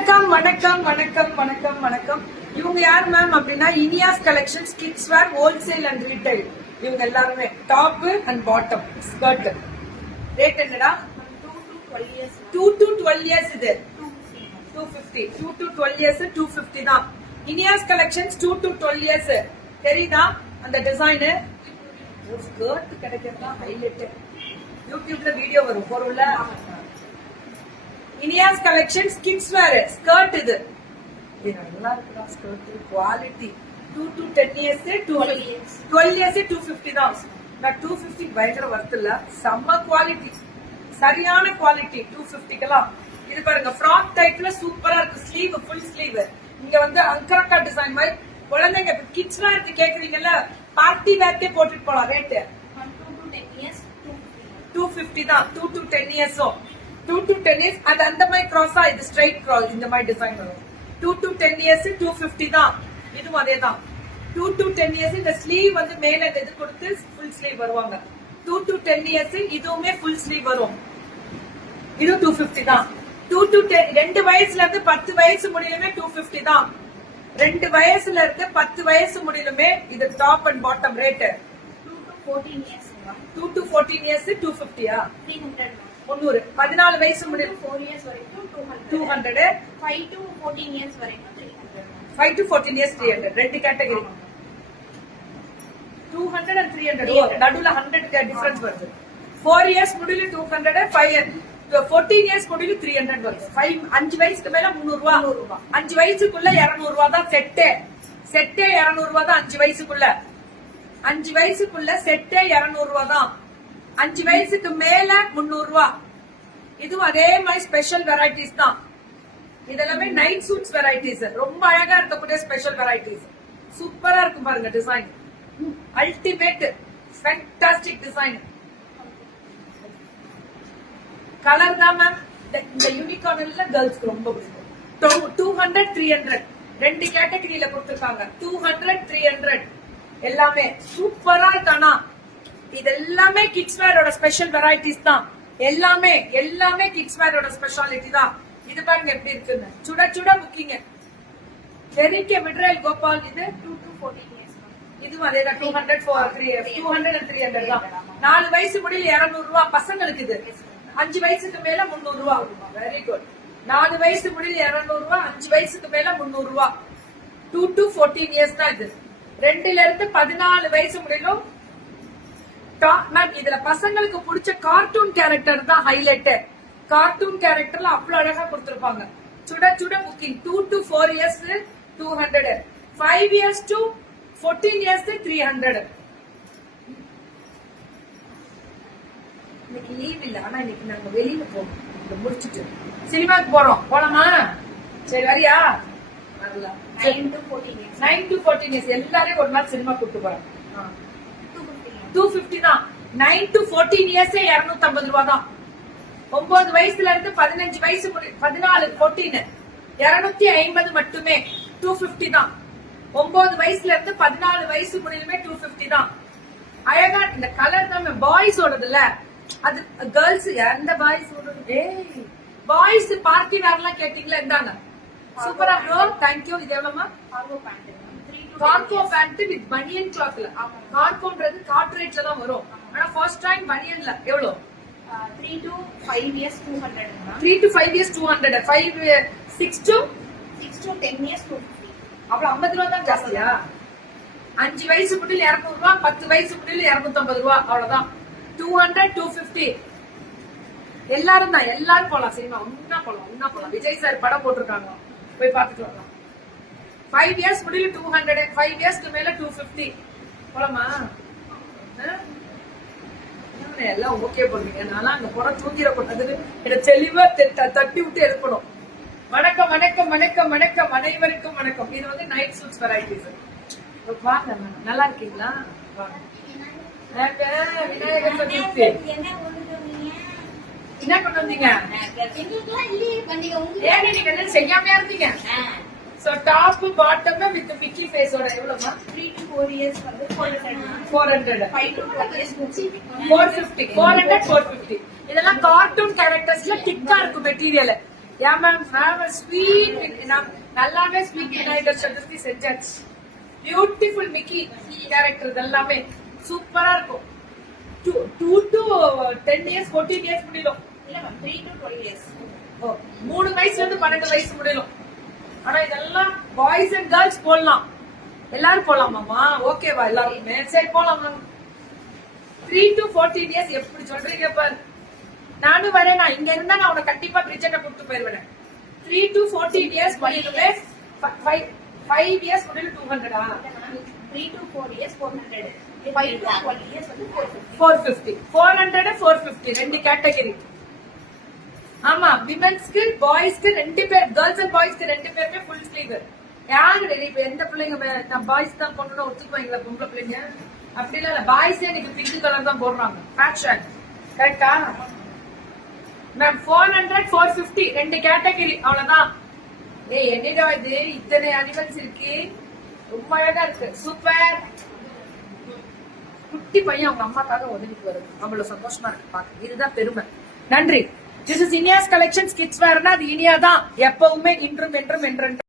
வணக்கம் வணக்கம் வணக்கம் வணக்கம் வணக்கம். இவங்க யார் மேம் அப்படின்னா Iniya's collections kids where wholesale and retail. இவங்க எல்லாருமே top and bottom skirt. Rate என்னடா? 2 to 12 years இது 250. 2 to 12 years 250 தான். Iniya's collections 2 to 12 years. தெரியுதா அந்த டிசைன்? ஸ்கர்ட் கிடைக்கிறதா ஹைலைட். யூடியூப்ல வீடியோ வரும் பொருள்ல. இனியாஸ் கலெக்ஷன்ஸ் கிட்ஸ் வேர் ஸ்கர்ட் இது நல்லா இருக்குடா skirt quality. 2 to 10 years 12 years 250 தான். நான் 250 பயங்கர வர்த் இல்ல, செம்ம குவாலிட்டி, சரியான குவாலிட்டி 250க்குலாம். இது பாருங்க ஃப்ராக் டைப்ல சூப்பரா இருக்கு. Sleeve full sleeve. இங்க வந்து அங்கரக்கா டிசைன் மாதிரி குழந்தைங்க கிட்ஸ் வேர் கேக்குறீங்கல்ல, பார்ட்டி வேர்க்கே போட்டுட்டு போலாம். ரேட் 250 தான். 2 to 10 years 2 to 10 years அது அந்த மாதிரி கிராஸா, இது ஸ்ட்ரைட் கிராஸ் இந்த மாதிரி டிசைன் வரும். 2 to 10 years 250 தான். இதுவும் அதே தான். 2 to 10 years இந்த ஸ்லீவ் வந்து மேல இது கொடுத்து ஃபுல் ஸ்லீவ் வருவாங்க. 2 to 10 years இதுவுமே ஃபுல் ஸ்லீவ் வரும். இது 250 தான். 2 to 10 2 வயசுல இருந்து 10 வயசு முடியலுமே 250 தான். 2 வயசுல இருந்து 10 வயசு முடியலுமே இது top and bottom rate. 2 to 14 years 250 300 14 வயசு முடியும் 4 years வரைக்கும் 200 5 to 14 years வரைக்கும் 300 5 to 14 years 300 ரெண்டு கேட்டகரி. 200 and 300 நடுவுல 100 டிஃபரன்ஸ் வருது. 4 years முடியல 200 14 years முடியல 300 வருது. 5 வயசுக்கு மேல 300 ரூபாய். 5 வயசுக்குள்ள 200 ரூபாய் தான் செட்டே. 200 ரூபாய் தான் 5 வயசுக்குள்ள. 5 வயசுக்குள்ள செட்டே 200 ரூபாய் தான். 5 வயசுக்கு மேல 300 ரூபாய். இதுவும் அதே மாதிரி ஸ்பெஷல் வெரைட்டிஸ் தான். இதெல்லாமே நைட் சூட்ஸ் வெரைட்டிஸ். ரொம்ப அழகா இருக்கக்கூடிய ஸ்பெஷல் வெரைட்டிஸ். சூப்பரா இருக்கும் பாருங்க design. Ultimate fantastic design. Colour தான் மேம். இந்த யூனிகார்ன்ல கேர்ள்ஸ்க்கு ரொம்ப பிடிக்கும். 200 300 ரெண்டு கேட்டகரியில கொடுத்திருக்காங்க. 200 300 எல்லாமே சூப்பரா இருக்கானா. இது எல்லாமே கிட்ஸ் வேரோட ஸ்பெஷல் வெரைட்டிஸ் தான். எல்லாமே கிட்ஸ் வேரோட ஸ்பெஷாலிட்டி தான். இது பாருங்க எப்படி இருக்குன்னு. சுட சுட புக்கிங். வெரிக்கே மிட்ரேல் கோபால் இது 2 to 14 years. இதுவும் அதே தான். 200 and 300 தான். 4 வயசு முடியல 200 ரூபாய் பசங்களுக்கு. இது 5 வயசுக்கு மேல 300 ரூபாய். Very good. 4 வயசு முடியல 200 ரூபாய், 5 வயசுக்கு மேல 300 ரூபாய். 2 to 14 years தான் இது. 2ல இருந்து 14 வயசு முடியலும். மேம் இதுல பசங்களுக்கு பிடிச்ச கார்ட்டூன் கேரக்டர் தான் ஹைலைட். கார்ட்டூன் கேரக்டர்ல அவ்வளவு அழகா கொடுத்திருப்பாங்க. சுட சுட booking. 2 to 4 years 200, 5 years to 14 years 300. இன்னைக்கு லீவ் இல்ல, ஆனா இன்னைக்கு நாங்க வெளியில போறோம். முடிச்சிட்டு சினிமாக்கு போறோம். போலாமா? சரி வரியா? வரலாம். 9 to 14 years எல்லாரையும் ஒரு நாள் சினிமா கூட்டு போறேன். 250 தான். 9 to 14 years 250 ரூபாய் தான். 9 வயசுல இருந்து 15 வயசு 14 250 மட்டுமே. 250 தான். 9 வயசுல இருந்து 14 வயசு முடியுமே 250 தான். அழகா இந்த கலர் தான் பாய்ஸோடது இல்ல, அது கேர்ள்ஸ். எந்த பாய்ஸோடது? பாய்ஸ் பார்ட்டி வேர்லாம் கேட்டீங்களா? இருந்தாங்க சூப்பரா ப்ரோ. தேங்க்யூ. இது எவ்வளவுமா? கார்கோ பேண்ட் வித் பனியன் கிளாத்ல. கார்கோன்றது கார்ட்ரேட்ல தான் வரும். ஆனா ஃபர்ஸ்ட் டைம் பனியன்ல எவ்வளவு? 3 to 5 years 200. 3 to 5 years 200. 6 to 10 years 250. அவ்வளவு 50 ரூபாய் தான் ஜாஸ்தியா? 5 வயசு முடியல 200 ரூபாய், 10 வயசு முடியல 250 ரூபாய். அவ்வளவுதான். 200 250 எல்லாரும் தான். எல்லாரும் போலாம் சினிமா. ஒன்னா போலாம். விஜய் சார் படம் போட்டிருக்காங்க, போய் பார்த்துட்டு வரலாம். 5 years முடியல 200, 5 yearsக்கு மேல 250. போலாமா? எல்லாம் ஓகே பண்ணுவீங்க. நான்லாம் அங்க போற தூங்கிடக்கூடாது. எனக்கு தெளிவா தட்டி விட்டு எழுப்பணும். வணக்கம் வணக்கம் வணக்கம் வணக்கம் அனைவருக்கும் வணக்கம். இது வந்து நைட் சூட்ஸ் வெரைட்டிஸ். வாங்க, நல்லா இருக்கீங்களா? விநாயகர் சதுர்த்தி என்ன கொண்டு வந்தீங்க? ஏங்க நீங்க என்ன செய்யாமையா இருந்தீங்க? So top bottom with Mickey ஃபேஸோட எவ்வளவுமா? 3 to 4 years வந்து 400 5 to 12 years 450 400 450. இதெல்லாம் கார்ட்டூன் கேரக்டர்ஸ்ல திக்கா இருக்கும் material. Yeah ma'am have a sweet நல்லாவே ஸ்வீட் விநாயகர் சதுர்த்தி செஞ்சாச்சு. பியூட்டிஃபுல் மிக்கி கேரக்டர் எல்லாமே சூப்பரா இருக்கும். 2 to 10 years 14 years முடியும். இல்ல மேம் 3 to 12 years. 3 வயசுல இருந்து 12 வயசு முடியும். ஆனா இதெல்லாம் பாய்ஸ் அண்ட் கேர்ள்ஸ் போடலாம். எல்லாரும் போலாமாமா? ஓகேவா எல்லாருமே? சரி போலாம் மேம். 3 to 14 years எப்படி சொல்றீங்க பாரு. நானும் வரேன். நான் இங்க இருந்தா நான் உன கண்டிப்பா பிரிட்ஜெட்ட கூட்டு போயிருவேன். 3 to 14 years பண்ணிடுவே. 5 years முடியல 200 3 to 4 years 400. 5 to 12 years வந்து 450. 400 450 ரெண்டு கேட்டகரி. ஆமா விமென்ஸ்க்கு பாய்ஸ்க்கு ரெண்டு பேர், கேர்ள்ஸ் அண்ட் பாய்ஸ்க்கு ரெண்டு பேருமே ஃபுல் ஸ்லீவ். யாரு இப்ப எந்த பிள்ளைங்க நான் பாய்ஸ் தான் பொண்ணுன்னு ஒத்துக்குவாங்களா? பொம்பளை பிள்ளைங்க அப்படிலாம் இல்ல. பாய்ஸே இன்னைக்கு பிங்க் கலர் தான் போடுறாங்க. ஃபேஷன் கரெக்டா மேம்? 400 450 ரெண்டு கேட்டகரி அவ்வளவுதான். ஏய் என்னடா இது இத்தனை அனிமல்ஸ் இருக்கு, ரொம்ப அழகா இருக்கு, சூப்பர். குட்டி பையன் அவங்க அம்மாக்காக உதவிக்கு வருது, அவ்வளவு சந்தோஷமா இருக்கு பாக்க. இதுதான் பெருமை. நன்றி. This is Iniya's collections kids வேர்னா அது இனியா தான் எப்பவுமே இன்றும் என்றும் என்றென்றும்